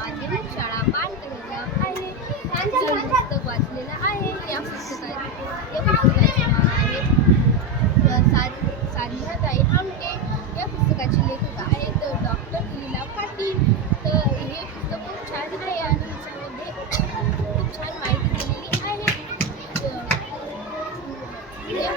माझी शाळा पाठ केलेला आहे. त्यांचं पुस्तक वाचलेलं आहे. या पुस्तकात या पुस्तकाचे नाव आहे साधनाताई आमटे या पुस्तकाचे लेखक आहेत डॉक्टर लीला पाटील. तर हे पुस्तक खूप छान आहे आणि त्याच्यामध्ये खूप छान माहिती दिलेली आहे. या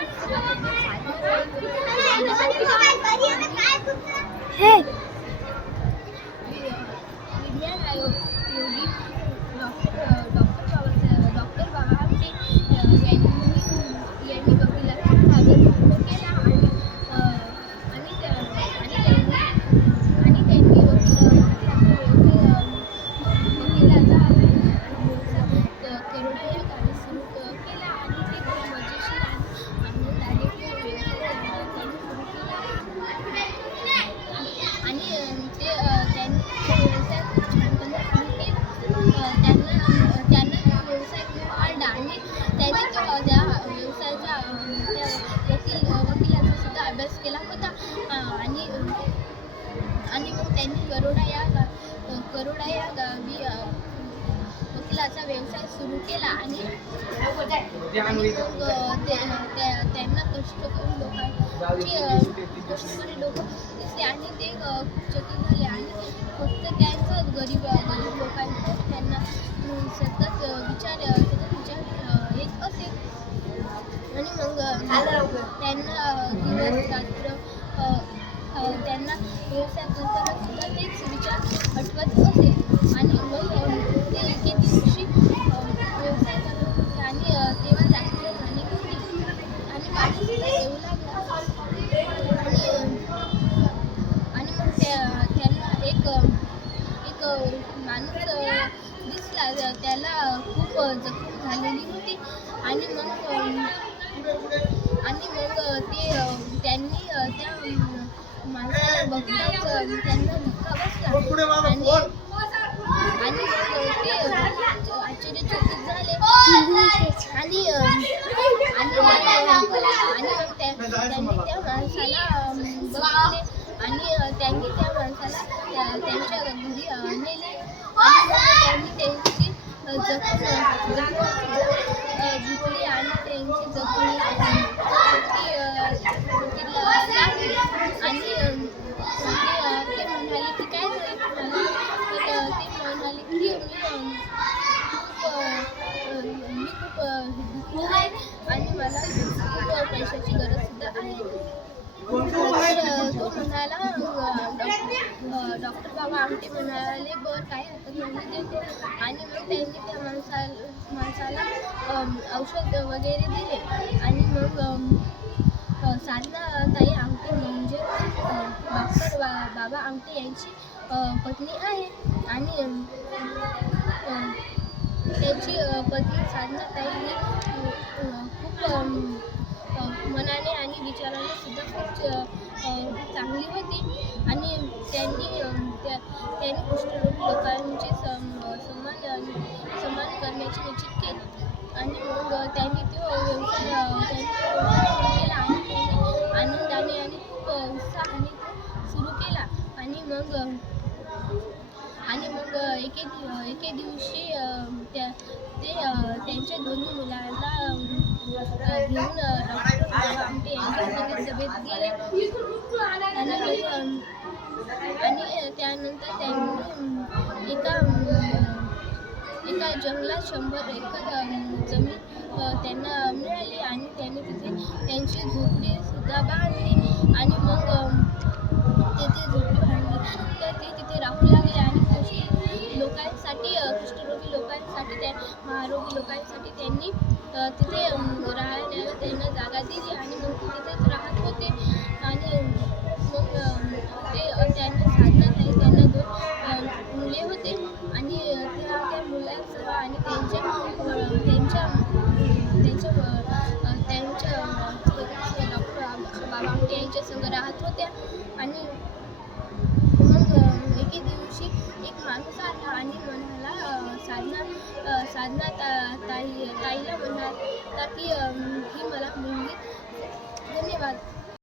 त्यांनी करोडा या गा करोडा या गावी वकिलाचा व्यवसाय सुरू केला आणि मग त्या- त्यांना कष्ट करून लोकांची कष्टकरी लोक दिसले आणि ते चकित झाले आणि फक्त त्यांचं गरीब गरीब लोकांचं त्यांना सतत विचार सतत विचार अ, येत आणि मग त्यांना दिवस रात्र त्यांना व्यवसाय करताना सुद्धा तेच विचार आठवत होते. आणि मग ते एके दिवशी व्यवसाय करत होते आणि तेव्हा राष्ट्रीय झाली होती. आणि पाऊस सुद्धा येऊ लागला. आणि आणि मग त्या त्यांना एक एक माणूस दिसला. त्याला खूप जखम झालेली होती. आणि मग आणि मग ते त्यांनी त्या त्यांना धक्का बसला आणि ते अ, आश्चर्यचकित झाले. आणि आणि त्यांनी त्या माणसाला बघितले आणि त्यांनी त्या माणसाला त्या- त्यांच्या घरी नेले आणि त्यांनी त्यांची जखम जखम अ, धुतली आणि त्यांची जखम ती, अ, ती ला- लागली आणि अ, ते अ, ते म्हणाले की काय झालं तुम्हाला तर अ, ते म्हणाले की मी अ, खूप अ, अ, मी खूप अ, दुःखी आहे आणि मला पैशाची गरज सुद्धा आहे. तर तो म्हणाला डॉक्टर बाबा आमटे म्हणाले बरं काय हरकत नाही मी देतो. आणि मग त्यांनी त्या माणसाला माणसाला औषध वगैरे दिले. आणि मग साधना ताई आमटे म्हणजे डॉक्टर बा बाबा आमटे यांची पत्नी आहे. आणि त्यांची पत्नी साधना ताई अ, मनाने आणि विचाराने सुद्धा खूप चांगली होती. आणि त्यांनी त्या त्यांनी कुष्ठरोगी लोकांचे सम सन्मान सन्मान करण्याचे निश्चित केले. आणि मग त्यांनी तो व्यवसाय त्यांनी व्यवसाय केला आणि त्यांनी आनंदाने आणि खूप उत्साहाने तो सुरू केला. आणि मग आणि मग एके एके दिवशी त्या ते त्यांच्या दोन्ही मुलाला घेऊन आमटे सभेत गेले आणि आणि त्यानंतर त्यांनी एका एका जंगलात शंभर एकर जमीन त्यांना मिळाली आणि त्यांनी तिथे त्यांची झोपडी सुद्धा बांधली आणि मग अम, तिथे झोपडी बांधली तर ते तिथे राहू लागले आणि लोकांसाठी आरोग्य लोकांसाठी त्यांनी तिथे अम, राहण्याला त्यांना जागा दिली आणि मग ते तिथेच राहत होते. आणि मग ते त्यांना साधना नाही त्यांना दोन मुले होते. आणि त्या त्या मुलांसह आणि त्यांच्या त्यांच्या त्यांच्या त्यांच्या डॉक्टर बाबा आमटे यांच्यासंग राहत होत्या. आणि एके दिवशी एक माणूस आला आणि म्हणाला साधना साधना ता ताई ताईला म्हणाला की ही मला मुलगी धन्यवाद.